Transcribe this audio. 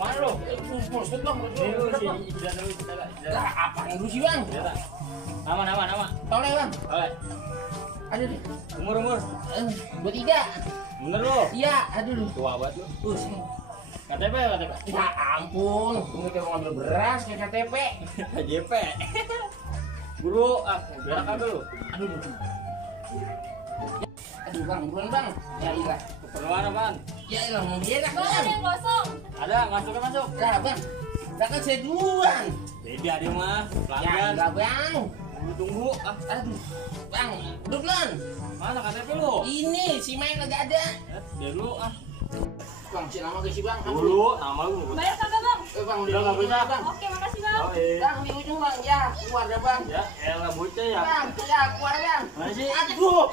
Mana lo? Maksud bang, Lah apa yang dulu sih bang? nama. Toleh bang. Oleh. Aduh deh. Umur. 23. Bener lo. Iya, aduh deh. Tua banget lo. Sini. KTP. Ya ampun, gue udah mau ngambil beras kayak KTP. KJP. Guru, berak dulu. Aduh. Aduh bang, buruan bang. Ya iya. Keperluan apaan? Ya ilah mau enak Bang, ada bang. yang kosong. Ada, masuk. Lah bang, lah kan saya duluan. Beda dia mah, Ya pelanggan. enggak bang. Tunggu. Aduh, bang, duduk lan. Mana KTP lo? Ini si Main lagi ada. Dia dulu Bang, si nama ke si bang. Dulu, nama lu. Bayar kagak bang? Bang, Udah nggak bisa. bang. Oke, makasih bang. Oh, iya. Bang, di ujung bang, ya keluar dah bang. Ya, elah bocah ya. Bang, ya keluar bang. Mana sih? Aduh,